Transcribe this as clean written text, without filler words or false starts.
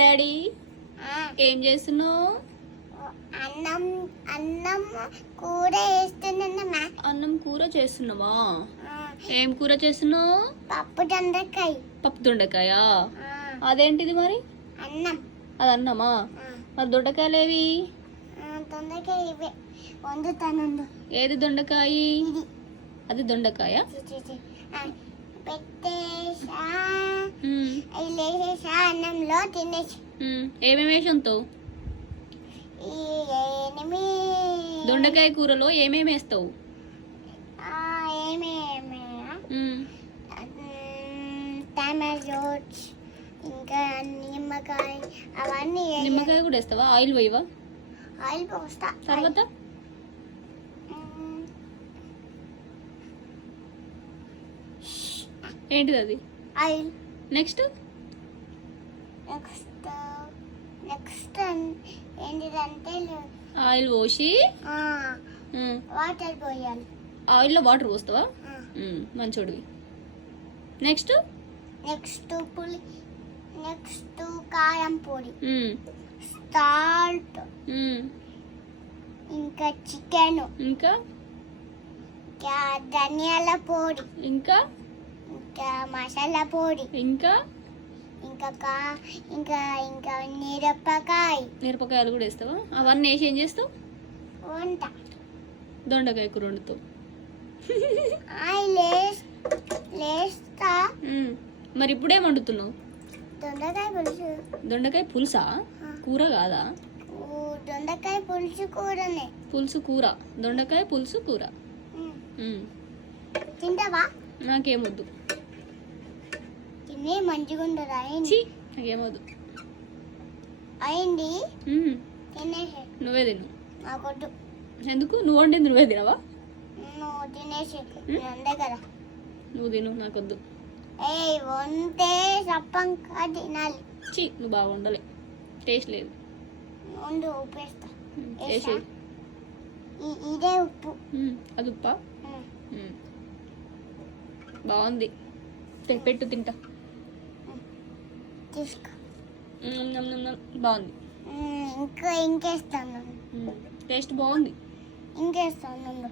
Daddy ఏం చేస్తున్నావు? అన్నం అన్నం కూర వేస్తున్నా. అన్నం కూర చేస్తున్నావా? ఏం కూర చేస్తున్నావు? పప్పు దొండకాయ. పప్పు దొండకాయ. అదేంటిది మరి? అన్నం. అది అన్నమా? మరి దొండకాయలేవి? దొండకాయ ఇవే వండుతాను. ఏది దొండకాయ? అది దొండకాయ. పెట్టేసా లేసేసా అన్నంలో తినేసి. ఏమేమి వేసి ఉంటావు? దొండకాయ కూరలో ఏమేమి వేస్తావు? టమాటోస్ ఇంకా నిమ్మకాయ అవన్నీ. నిమ్మకాయ కూడా వేస్తావా? ఆయిల్ వేయవా? ఆయిల్ పోస్తా. తర్వాత ఏంటిది అది? ఆయిల్. నెక్స్ట్ నెక్స్ట్ నెక్స్ట్ ఏంటిదంటే ఆయిల్ పోసి వాటర్ పోయాలి. ఆయిల్లో వాటర్ పోస్తావా? మంచోడివి. నెక్స్ట్ నెక్స్ట్ పులి. నెక్స్ట్ కారం పొడి, సాల్ట్, ఇంకా చికెన్, ఇంకా ధనియాల పొడి, ఇంకా ఇంకా మసాలా పొడి, ఇంకా ఇంకా ఇంకా ఇంకా మిరపకాయలు కూడా వేస్తావా? అవన్నీ వేసి ఏం చేస్తావు? వంట. దొండకాయ కూర వండుతావు. లేస్తా. మరి ఇప్పుడేం వండుతున్నావు? దొండకాయ పులుసు. దొండకాయ పులుసా? కూర కాదా? దొండకాయ పులుసు కూరనే. పులుసు కూర. దొండకాయ పులుసు కూర. తింటావా? నాకేమొద్దు. తినే మంచిగా ఉండదు. నాకేమొద్దు. అయింది తినేసే. నువ్వే తిను. నాకొద్దు. ఎందుకు? నువ్వు వండింది నువ్వే తినవా? నువ్వు తినేసే. అందే కదా. నువ్వు తిను, నాకొద్దు. వంటే సప్పంగా తినాలి. నువ్వు బాగా వండలే, టేస్ట్ లేదు. ఉండు ఉప్పేస్తా. ఇదే ఉప్పు. అది ఉప్పా? బాగుంది. పెట్టు తింటా. తీసుకో. బాగుంది. ఇంకేస్తాను. టేస్ట్ బాగుంది. ఇంకేస్తాను.